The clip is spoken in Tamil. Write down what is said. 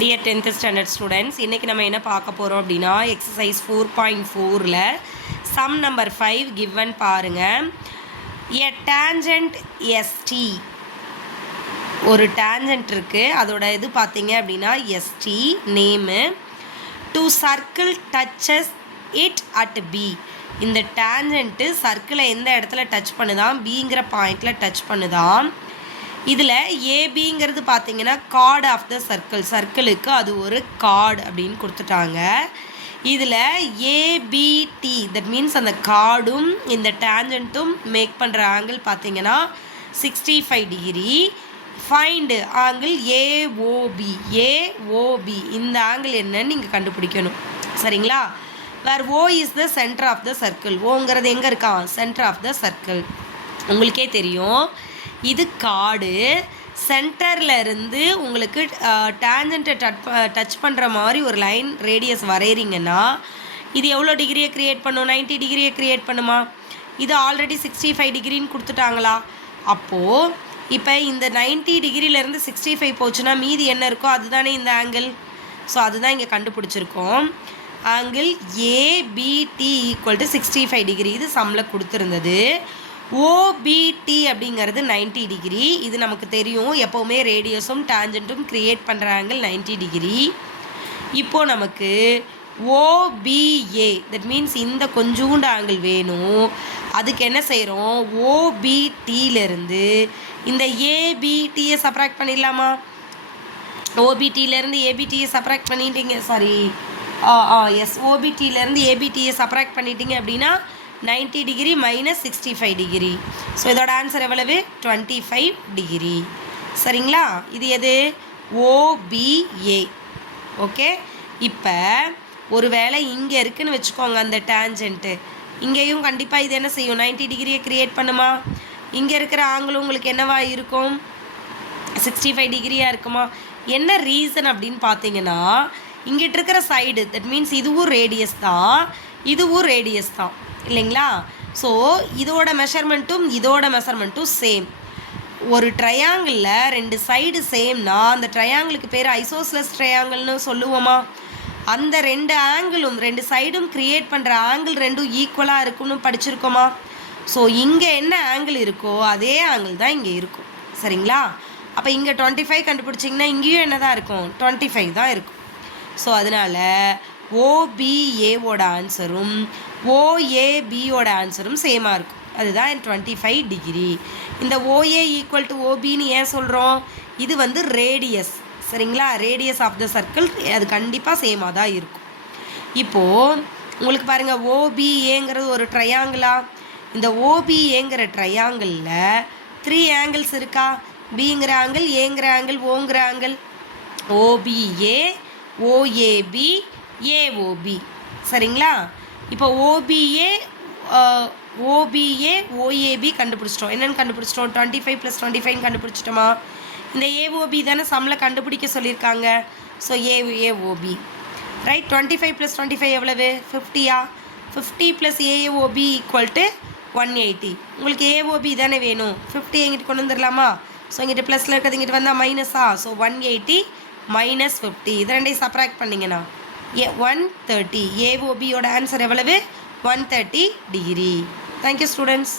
Dear 10th standard students, இன்னைக்கு நம்ம என்ன பார்க்க போறோம் அப்படினா exercise 4.4ல sum number 5 given பாருங்க. A tangent ST ஒரு tangent இருக்கு. அதோட இது பாத்தீங்க அப்படினா ST name to circle touches it at B. இந்த tangent circle எந்த இடத்துல டச் பண்ணுதாம் Bங்கிற பாயிண்ட்ல டச் பண்ணுதாம். இதில் ஏபிங்கிறது பார்த்தீங்கன்னா கார்டு ஆஃப் த சர்க்கிளுக்கு அது ஒரு கார்டு அப்படின்னு கொடுத்துட்டாங்க. இதில் ஏபிடி தட் மீன்ஸ் அந்த கார்டும் இந்த டேஞ்சண்ட்டும் மேக் பண்ணுற ஆங்கிள் பார்த்தீங்கன்னா 65 டிகிரி. ஃபைண்டு ஆங்கிள் ஏஓபி இந்த ஆங்கிள் என்னன்னு நீங்கள் கண்டுபிடிக்கணும். சரிங்களா? Where O is the centre of the circle. ஓங்கிறது எங்கே இருக்கான்? Centre of the circle. உங்களுக்கே தெரியும் இது கார்டு. சென்டரில் இருந்து உங்களுக்கு டேஞ்சண்ட்டை டச் பண்ணுற மாதிரி ஒரு லைன் ரேடியஸ் வரைகிறீங்கன்னா இது எவ்வளோ டிகிரியை க்ரியேட் பண்ணும்? 90 டிகிரியை க்ரியேட் பண்ணுமா? இது ஆல்ரெடி 65 டிகிரின்னு கொடுத்துட்டாங்களா? அப்போது இப்போ இந்த 90 டிகிரியிலேருந்து 65 போச்சுன்னா மீதி என்ன இருக்கோ அதுதானே இந்த ஆங்கிள். ஸோ அதுதான் இங்கே கண்டுபிடிச்சிருக்கோம். Angle ABT equal to 65 degree. இது சம்மில் கொடுத்துருந்தது. ஓபிடி அப்படிங்கிறது 90 டிகிரி. இது நமக்கு தெரியும். எப்போவுமே ரேடியஸும் டேஞ்சண்ட்டும் க்ரியேட் பண்ணுற ஆங்கிள் 90 டிகிரி. இப்போது நமக்கு ஓபிஏ தட் மீன்ஸ் இந்த கொஞ்சூண்டு ஆங்கிள் வேணும். அதுக்கு என்ன செய்கிறோம்? ஓபிடியிலேருந்து இந்த ஏபிடியை சப்ராக்ட் பண்ணிடலாமா? ஓபிடியிலேருந்து ஏபிடியை சப்ராக்ட் பண்ணிட்டீங்க. சாரி எஸ் ஓபிடியிலேருந்து ஏபிடியை சப்ராக்ட் பண்ணிட்டீங்க அப்படின்னா 90 டிகிரி மைனஸ் 65 டிகிரி. ஸோ இதோட ஆன்சர் எவ்வளவு? 25 டிகிரி. சரிங்களா? இது எது? ஓபிஏ. ஓகே. இப்போ ஒரு வேளை இங்கே இருக்குதுன்னு வச்சுக்கோங்க அந்த டேஞ்சண்ட்டு. இங்கேயும் கண்டிப்பாக இது என்ன செய்யும்? 90 டிகிரியை க்ரியேட் பண்ணுமா? இங்கே இருக்கிற ஆங்கிளும் உங்களுக்கு என்னவா இருக்கும்? 65 டிகிரியாக இருக்குமா? என்ன ரீசன் அப்படின்னு பார்த்தீங்கன்னா இங்கிட்ட இருக்கிற சைடு தட் மீன்ஸ் இதுவும் ரேடியஸ் தான், இதுவும் ரேடியஸ் தான் இல்லைங்களா? ஸோ இதோட மெஷர்மெண்ட்டும் சேம். ஒரு ட்ரையாங்கிளில் ரெண்டு சைடு சேம்னா அந்த ட்ரையாங்கிளுக்கு பேர் ஐசோஸ்லஸ் ட்ரையாங்கிள்னு சொல்லுவோமா? அந்த ரெண்டு ஆங்கிளும் ரெண்டு சைடும் க்ரியேட் பண்ணுற ஆங்கிள் ரெண்டும் ஈக்குவலாக இருக்குன்னு படிச்சிருக்கோமா? ஸோ இங்கே என்ன ஆங்கிள் இருக்கோ அதே ஆங்கிள் தான் இங்கே இருக்கும். சரிங்களா? அப்போ இங்கே 25 கண்டுபிடிச்சிங்கன்னா இங்கேயும் என்ன தான் இருக்கும்? 25 தான் இருக்கும். ஸோ அதனால் ஓபிஏவோட ஆன்சரும் ஓஏபியோட ஆன்சரும் சேமாக இருக்கும். அதுதான் 25 டிகிரி. இந்த ஓஏ ஈக்குவல் டு ஓபின்னு ஏன் சொல்கிறோம்? இது வந்து ரேடியஸ். சரிங்களா? ரேடியஸ் ஆஃப் த சர்க்கிள் அது கண்டிப்பாக சேமாக தான் இருக்கும். இப்போது உங்களுக்கு பாருங்கள் ஓபிஏங்கிறது ஒரு ட்ரையாங்கிளா? இந்த ஓபிஏங்கிற ட்ரையாங்கிளில் 3 ஆங்கிள்ஸ் இருக்கா? பிங்கிற ஆங்கிள், ஏங்கிற ஆங்கிள், ஓங்கிற ஆங்கிள். OBA, OAB, AOB. சரிங்களா? இப்போ ஓபிஏ ஓஏபி கண்டுபிடிச்சிட்டோம். என்னென்னு கண்டுபிடிச்சிட்டோம்? 25 + 25 கண்டுபிடிச்சிட்டோமா? இந்த ஏஓபி தானே சம்மில் கண்டுபிடிக்க சொல்லியிருக்காங்க. So AOB right. 25 + 25 எவ்வளவு? 50யா? 50 + ஏஓபி ஈக்குவல் டு 180. உங்களுக்கு ஏஓபி தானே வேணும். 50 எங்கிட்ட கொண்டு வந்துடலாமா? ஸோ இங்கிட்ட ப்ளஸில் இருக்கிறது இங்கிட்ட வந்தால் மைனஸா? ஸோ 180 மைனஸ் 50 இது ரெண்டையும் சப்ராக்ட் பண்ணிங்கன்னா 130. ஏஓபியோட ஆன்சர் எவ்வளவு? 130 டிகிரி. Thank you students.